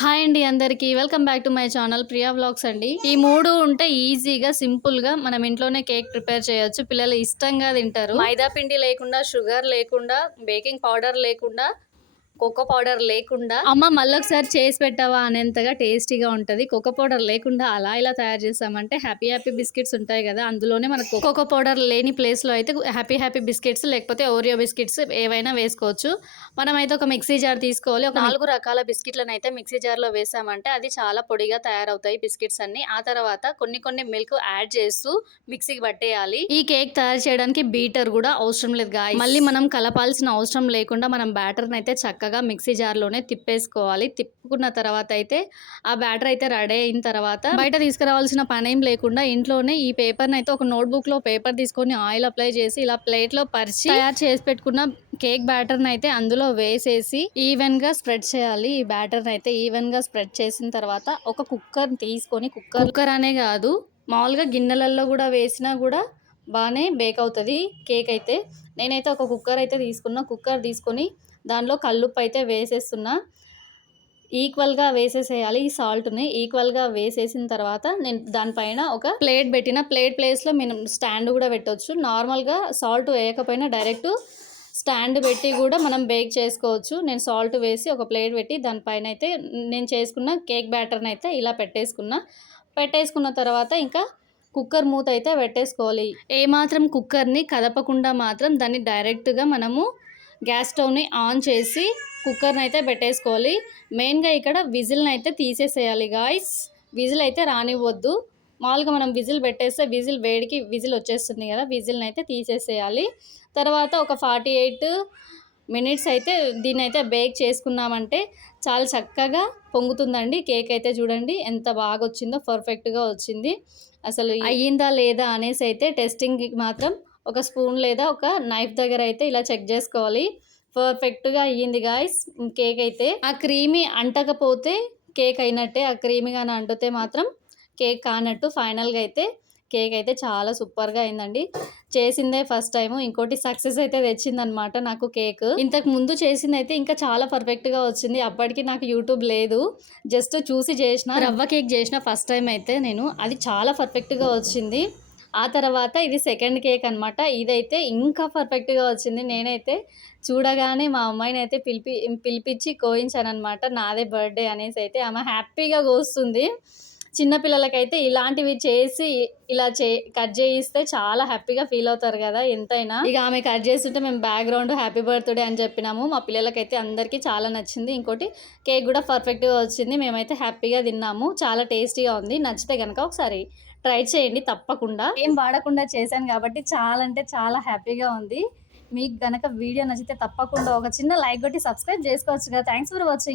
Hi అండి అందరికీ. Welcome back to my channel Priya vlogs అండి. ఈ మూడు ఉంటే ఈజీగా సింపుల్గా మనం ఇంట్లోనే కేక్ ప్రిపేర్ చేయొచ్చు. పిల్లలు ఇష్టంగా తింటారు. మైదా పిండి లేకుండా షుగర్ లేకుండా బేకింగ్ పౌడర్ లేకుండా కోకో పౌడర్ లేకుండా అమ్మ మళ్ళొకసారి చేసి పెట్టావా అనేంతగా టేస్టీగా ఉంటుంది. కోకో పౌడర్ లేకుండా అలా ఇలా తయారు చేసామంటే హ్యాపీ హ్యాపీ బిస్కెట్స్ ఉంటాయి కదా అందులోనే మనకు కోకో పౌడర్ లేని ప్లేస్లో అయితే హ్యాపీ హ్యాపీ బిస్కెట్స్ లేకపోతే ఓరియో బిస్కెట్స్ ఏవైనా వేసుకోవచ్చు. మనమైతే ఒక మిక్సీ జార్ తీసుకోవాలి. ఒక నాలుగు రకాల బిస్కెట్లను అయితే మిక్సీ జార్లో వేసామంటే అది చాలా పొడిగా తయారవుతాయి బిస్కెట్స్ అన్ని. ఆ తర్వాత కొన్ని కొన్ని మిల్క్ యాడ్ చేస్తూ మిక్సీకి పట్టేయాలి. ఈ కేక్ తయారు చేయడానికి బీటర్ కూడా అవసరం లేదు గాయ మళ్ళీ మనం కలపాల్సిన అవసరం లేకుండా మనం బ్యాటర్ని అయితే చక్కగా మిక్సీ జార్లోనే తిప్పేసుకోవాలి. తిప్పుకున్న తర్వాత అయితే ఆ బ్యాటర్ అయితే రెడీ అయిన తర్వాత బయట తీసుకురావాల్సిన పని ఏం లేకుండా ఇంట్లోనే ఈ పేపర్ని అయితే ఒక నోట్బుక్లో పేపర్ తీసుకొని ఆయిల్ అప్లై చేసి ఇలా ప్లేట్లో పరిచి తయారు చేసి పెట్టుకున్న కేక్ బ్యాటర్ని అయితే అందులో వేసేసి ఈవెన్గా స్ప్రెడ్ చేయాలి. ఈ బ్యాటర్ని అయితే ఈవెన్గా స్ప్రెడ్ చేసిన తర్వాత ఒక కుక్కర్ తీసుకొని కుక్కర్ కుక్కర్ అనే కాదు మామూలుగా గిన్నెలలో కూడా వేసినా కూడా బాగానే బేక్ అవుతుంది కేక్ అయితే. నేనైతే ఒక కుక్కర్ అయితే తీసుకున్నా. కుక్కర్ తీసుకొని దానిలో కల్లుప్పు అయితే వేసేస్తున్నా. ఈక్వల్గా వేసేసేయాలి ఈ సాల్ట్ని. ఈక్వల్గా వేసేసిన తర్వాత నేను దానిపైన ఒక ప్లేట్ పెట్టిన. ప్లేట్ ప్లేస్లో మనం స్టాండ్ కూడా పెట్టవచ్చు నార్మల్గా సాల్ట్ వేయకపోయినా డైరెక్ట్ స్టాండ్ పెట్టి కూడా మనం బేక్ చేసుకోవచ్చు. నేను సాల్ట్ వేసి ఒక ప్లేట్ పెట్టి దానిపైన అయితే నేను చేసుకున్న కేక్ బ్యాటర్ని అయితే ఇలా పెట్టేసుకున్నా. పెట్టేసుకున్న తర్వాత ఇంకా కుక్కర్ మూత అయితే పెట్టేసుకోవాలి. ఏమాత్రం కుక్కర్ని కదపకుండా మాత్రం దాన్ని డైరెక్ట్గా మనము గ్యాస్ స్టవ్ని ఆన్ చేసి కుక్కర్ని అయితే పెట్టేసుకోవాలి. మెయిన్గా ఇక్కడ విజిల్ని అయితే తీసేసేయాలి గాయస్. విజిల్ అయితే రానివ్వద్దు. మామూలుగా మనం విజిల్ పెట్టేస్తే విజిల్ వేడికి విజిల్ వచ్చేస్తుంది కదా విజిల్ని అయితే తీసేసేయాలి. తర్వాత ఒక ఫార్టీ ఎయిట్ మినిట్స్ అయితే దీన్ని అయితే బేక్ చేసుకున్నామంటే చాలా చక్కగా పొంగుతుందండి. కేక్ అయితే చూడండి ఎంత బాగా వచ్చిందో పర్ఫెక్ట్గా వచ్చింది. అసలు అయ్యిందా లేదా అనేసి అయితే టెస్టింగ్కి మాత్రం ఒక స్పూన్ లేదా ఒక నైఫ్ దగ్గర అయితే ఇలా చెక్ చేసుకోవాలి. పర్ఫెక్ట్గా అయ్యింది గాయస్. కేక్ అయితే ఆ క్రీమీ అంటకపోతే కేక్ అయినట్టే ఆ క్రీమీ కానీ అంటితే మాత్రం కేక్ కానట్టు ఫైనల్గా అయితే కేక్ అయితే చాలా సూపర్గా అయిందండి. చేసిందే ఫస్ట్ టైం ఇంకోటి సక్సెస్ అయితే తెచ్చిందనమాట నాకు కేక్. ఇంతకు ముందు చేసింది అయితే ఇంకా చాలా పర్ఫెక్ట్గా వచ్చింది. అప్పటికి నాకు యూట్యూబ్ లేదు. జస్ట్ చూసి చేసిన రవ్వ కేక్ చేసిన ఫస్ట్ టైం అయితే నేను. అది చాలా పర్ఫెక్ట్గా వచ్చింది. ఆ తర్వాత ఇది సెకండ్ కేక్ అనమాట ఇదైతే ఇంకా పర్ఫెక్ట్గా వచ్చింది. నేనైతే చూడగానే మా అమ్మాయిని అయితే పిలిపి పిలిపించి కోయించాను అనమాట నాదే బర్త్డే అనేసి అయితే ఆమె హ్యాపీగా కోస్తుంది. చిన్నపిల్లలకైతే ఇలాంటివి చేసి ఇలా చే కట్ చేయిస్తే చాలా హ్యాపీగా ఫీల్ అవుతారు కదా ఎంతైనా. ఇక ఆమె కట్ చేస్తుంటే మేము బ్యాక్గ్రౌండ్ హ్యాపీ బర్త్డే అని చెప్పినాము. మా పిల్లలకైతే అందరికీ చాలా నచ్చింది. ఇంకోటి కేక్ కూడా పర్ఫెక్ట్గా వచ్చింది. మేమైతే హ్యాపీగా తిన్నాము. చాలా టేస్టీగా ఉంది. నచ్చితే కనుక ఒకసారి ట్రై చేయండి తప్పకుండా. ఏం వాడకుండా చేశాను కాబట్టి చాలా అంటే చాలా హ్యాపీగా ఉంది. మీకు గనక వీడియో నచ్చితే తప్పకుండా ఒక చిన్న లైక్ కొట్టి సబ్స్క్రైబ్ చేసుకోవచ్చు కదా. Thanks for watching.